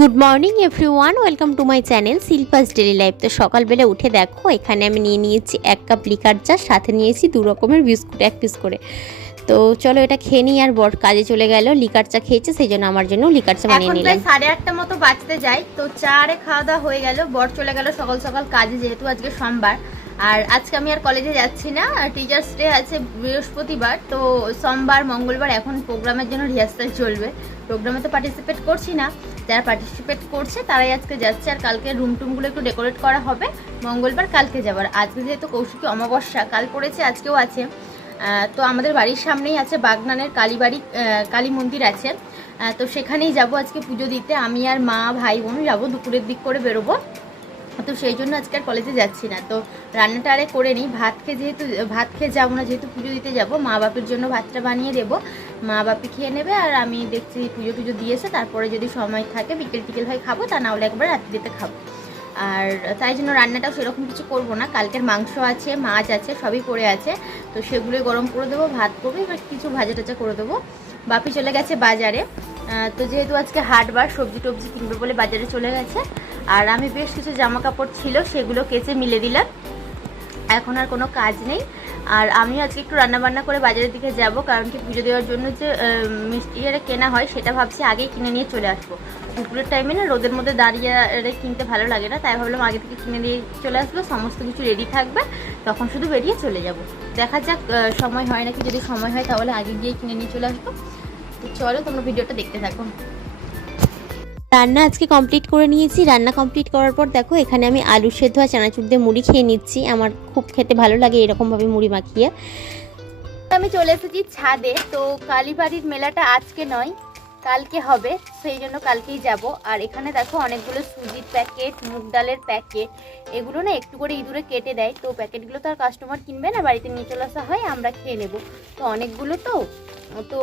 Good morning every one welcome to my channel Shilpa's daily life তো সকালবেলা উঠে দেখো এখানে আমি নিয়ে নিয়েছি এক কাপ লিকার চা সাথে নিয়েছি দু রকমের বিস্কুট এক পিস করে। তো চলো এটা খেয়ে নিই আর বর কাজে চলে গেল লিকার চা খেয়েছে সেই জন্য আমার জন্য লিকার চা বানিয়ে এখন নিলাম। প্রায় সাড়ে আটটা মতো বাঁচতে যাই তো চারে খাওয়া দাওয়া হয়ে গেল বর চলে গেল সকাল সকাল কাজে যেহেতু আজকে সোমবার। আর আজকে আমি আর কলেজে যাচ্ছি না টিচার্স ডে আছে বৃহস্পতিবার তো সোমবার মঙ্গলবার এখন প্রোগ্রামের জন্য রিহার্সাল চলবে। প্রোগ্রামে তো পার্টিসিপেট করছি না যারা পার্টিসিপেট করছে, তারাই আজকে যাচ্ছে আর কালকে রুম টুমগুলো একটু ডেকোরেট করা হবে। মঙ্গলবার কালকে যাবার আজকে যেহেতু কৌশিকী অমাবস্যা, কাল পড়েছে, আজকেও আছে। তো আমাদের বাড়ির সামনেই আছে বাগনানের কালীবাড়ি কালী মন্দির আছে। তো সেখানেই যাব আজকে পুজো দিতে। আমি আর মা, ভাই, বোন যাব দুপুরের দিক করে বেরোবো। তো সেই জন্য আজকে আর কলেজে যাচ্ছি না। তো রান্নাটা আরে করে নিই। ভাত খেয়ে যেহেতু, ভাত খেয়ে যাব না, যেহেতু পুজো দিতে যাব, মা বাপের জন্য ভাতটা বানিয়ে দেবো। মা বাপি খেয়ে নেবে আর আমি দেখছি পুজো টুজো দিয়েছে, তারপরে যদি সময় থাকে বিকেল টিকেল হয় খাব, তা না হলে একবার রাত্রিতে খাব। আর তাই জন্য রান্নাটাও সেরকম কিছু করব না। কালকের মাংস আছে, মাছ আছে, সবই পড়ে আছে। তো সেগুলোই গরম করে দেবো, ভাত করব, এবার কিছু ভাজা টাজা করে দেবো। বাপি চলে গেছে বাজারে। তো যেহেতু আজকে হাটবার সবজি টবজি কিনবে বলে বাজারে চলে গেছে আর আমি বেশ কিছু জামা কাপড় ছিল, সেগুলো কেচে মিলে দিলাম। এখন আর কোনো কাজ নেই। আর আমিও আজকে একটু রান্নাবান্না করে বাজারের দিকে যাব, কারণ কি পুজো দেওয়ার জন্য যে মিষ্টি আরে কেনা হয়, সেটা ভাবছি আগেই কিনে নিয়ে চলে আসব। দুপুরের টাইমে না, রোদের মধ্যে দাঁড়িয়ে কিনতে ভালো লাগে না, তাই ভাবলাম আগে থেকে কিনে নিয়ে চলে আসব, সমস্ত কিছু রেডি থাকবে, তখন শুধু বেরিয়ে চলে যাব। দেখা যাক সময় হয় নাকি, যদি সময় হয় তাহলে আগে গিয়ে কিনে নিয়ে চলে আসব। তো চলো, তোমরা ভিডিওটা দেখতে থাকো। রান্না আজকে কমপ্লিট করে নিয়েছি। রান্না কমপ্লিট করার পর দেখো, এখানে আমি আলু সেদ্ধ আর চানাচুর দিয়ে মুড়ি খেয়ে নিচ্ছি। আমার খুব খেতে ভালো লাগে এরকমভাবে মুড়ি মাখিয়ে। আমি চলে এসেছি ছাদে। তো কালীবাড়ির মেলাটা আজকে নয় কালকে হবে, সেই জন্য কালকেই যাব। আর এখানে দেখো অনেকগুলো সুজির প্যাকেট, মুগ ডালের প্যাকেট, এগুলো না একটু করে ইঁদুরে কেটে দেয়। তো প্যাকেটগুলো তো আর কাস্টমার কিনবে না, বাড়িতে নিয়ে চলে আসা হয়, আমরা খেয়ে নেব। তো অনেকগুলো তো তো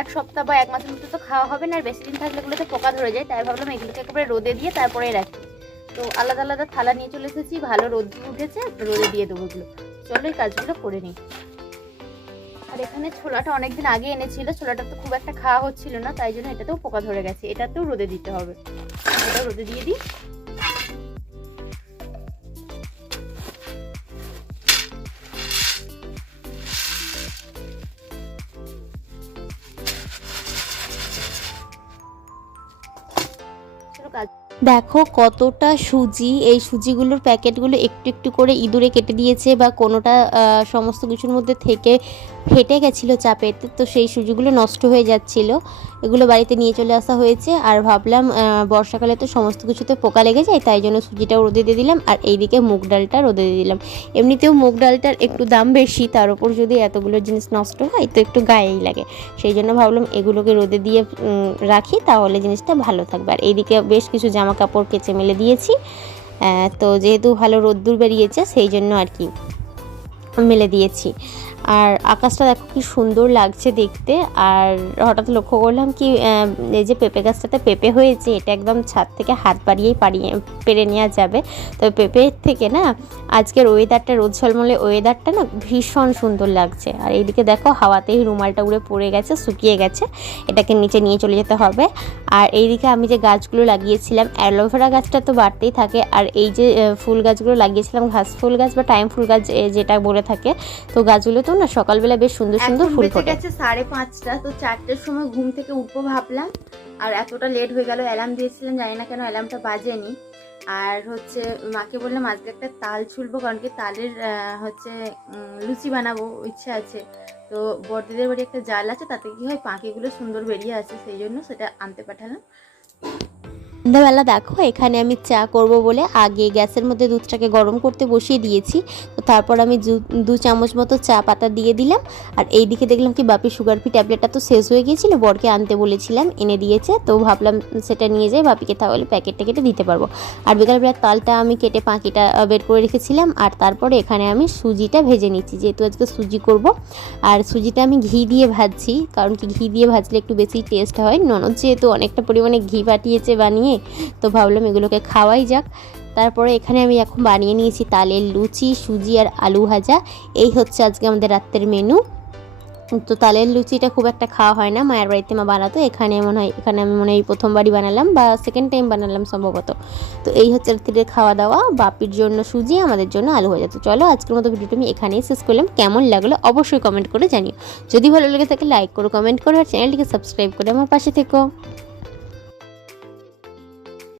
এক সপ্তাহ বা এক মাসের মতো তো খাওয়া হবে না, আর বেশি দিন থাকলে এগুলোতে পোকা ধরে যায়, তাই ভাবলাম এগুলোকে একেবারে রোদে দিয়ে তারপরে রাখি। তো আলাদা আলাদা থালা নিয়ে চলে এসেছি, ভালো রোদ উঠেছে, রোদে দিয়ে দেবো এগুলো। চলো এই কাজগুলো করে নিই। আর এখানে ছোলাটা অনেকদিন আগে এনেছিল, ছোলাটা তো খুব একটা খাওয়া হচ্ছিল না, তাই জন্য এটাতেও পোকা ধরে গেছে। এটাতেও রোদে দিতে হবে। এটা রোদে দিয়ে দিই। দেখো কতটা সুজি, এই সুজিগুলোর প্যাকেটগুলো একটু একটু করে ইঁদুরে কেটে দিয়েছে বা কোনোটা সমস্ত কিছুর মধ্যে থেকে ফেটে গেছিল চাপেতে তো সেই সুজিগুলো নষ্ট হয়ে যাচ্ছিল। এগুলো বাড়িতে নিয়ে চলে আসা হয়েছে আর ভাবলাম বর্ষাকালে তো সমস্ত কিছুতে পোকা লেগে যায়, তাই জন্য সুজিটাও রোদে দিয়ে দিলাম আর এইদিকে মুগ ডালটা রোদে দিয়ে দিলাম। এমনিতেও মুগ ডালটার একটু দাম বেশি, তার উপর যদি এতগুলো জিনিস নষ্ট হয় তো একটু গায়েই লাগে। সেই জন্য ভাবলাম এগুলোকে রোদে দিয়ে রাখি, তাহলে জিনিসটা ভালো থাকবে। আর এইদিকে বেশ কিছু জামা কাপড় কেচে মেলে দিয়েছি। তো যেহেতু ভালো রোদ্দুর বেরিয়েছে, সেই জন্য আর কি মেলে দিয়েছি। আর আকাশটা দেখো কি সুন্দর লাগছে দেখতে। আর হঠাৎ লক্ষ্য করলাম কি এই যে পেঁপে গাছটাতে পেঁপে হয়েছে, এটা একদম ছাদ থেকে হাত বাড়িয়েই পাড়িয়ে, পেরে নেওয়া যাবে। তবে পেঁপের থেকে না, আজকের ওয়েদারটা রোদ ঝলমলে ওয়েদারটা না ভীষণ সুন্দর লাগছে। আর এইদিকে দেখো হাওয়াতেই রুমালটা উড়ে পড়ে গেছে, শুকিয়ে গেছে, এটাকে নিচে নিয়ে চলে যেতে হবে। আর এইদিকে আমি যে গাছগুলো লাগিয়েছিলাম, অ্যালোভেরা গাছটা তো বাড়তেই থাকে। আর এই যে ফুল গাছগুলো লাগিয়েছিলাম, ঘাস ফুল গাছ বা টাইম ফুল গাছ যেটা বলে থাকে, তো গাছগুলো তো না? সকালবেলা বেশ সুন্দর সুন্দর ফুল ফোটে। গেছে সাড়ে পাঁচটা তো চারটের সময় ঘুম থেকে উঠবো ভাবলাম। আর এতটা লেট হয়ে গেল অ্যালার্ম দিয়েছিলাম জানি না কেন অ্যালার্মটা বাজেনি। আর হচ্ছে মাকে বললাম আজকে একটা তাল ছুলবো কারণ কি তালের হচ্ছে লুচি বানাবো ইচ্ছা আছে। তো বড়দিদের বাড়ি একটা জাল আছে তাতে কি হয় পাখিগুলো সুন্দর বেরিয়ে আছে সেই জন্য সেটা আনতে পাঠালাম। সন্ধ্যাবেলা দেখো, এখানে আমি চা করব বলে আগে গ্যাসের মধ্যে দুধটাকে গরম করতে বসিয়ে দিয়েছি। তো তারপর আমি দু- চামচ মতো চা পাতা দিয়ে দিলাম। আর এইদিকে দেখলাম কি বাপি সুগার ফ্রি ট্যাবলেটটা তো শেষ হয়ে গিয়েছিল, বরকে আনতে বলেছিলাম, এনে দিয়েছে। তো ভাবলাম সেটা নিয়ে যাই, বাপিকে তাহলে প্যাকেটটা কেটে দিতে পারব। আর বিকালবেলা তালটা আমি কেটে পাঁকিটা বের করে রেখেছিলাম। আর তারপরে এখানে আমি সুজিটা ভেজে নিচ্ছি, যেহেতু আজকে সুজি করব। আর সুজিটা আমি ঘি দিয়ে ভাজছি, কারণ কি ঘি দিয়ে ভাজলে একটু বেশি টেস্ট হয়। ননদ যেহেতু অনেকটা পরিমাণে ঘি পাঠিয়েছে বানিয়ে তো ভাবলাম এগুলোকে খাওয়াই যাক। তারপরে এখানে আমি এখন বানিয়ে নিয়েছি তালের লুচি, সুজি আর আলু ভাজা। এই হচ্ছে আজকে আমাদের রাত্রের মেনু তো তালের লুচিটা খুব একটা খাওয়া হয় না, মায়ের বাড়িতে মা বানাতো। এখানে মনে হয় এখানে আমি মনে হয় প্রথমবারই বানালাম বা সেকেন্ড টাইম বানালাম সম্ভবত। তো এই হচ্ছে রাত্রির খাওয়া দাওয়া, বাপির জন্য সুজি, আমাদের জন্য আলু ভাজা। তো চলো আজকের মতো ভিডিওটা আমি এখানেই শেষ করলাম। কেমন লাগল অবশ্যই কমেন্ট করে জানিও। যদি ভালো লেগে থাকে লাইক করো কমেন্ট করো, আর চ্যানেলটিকে সাবস্ক্রাইব করে আমার পাশে থেকো।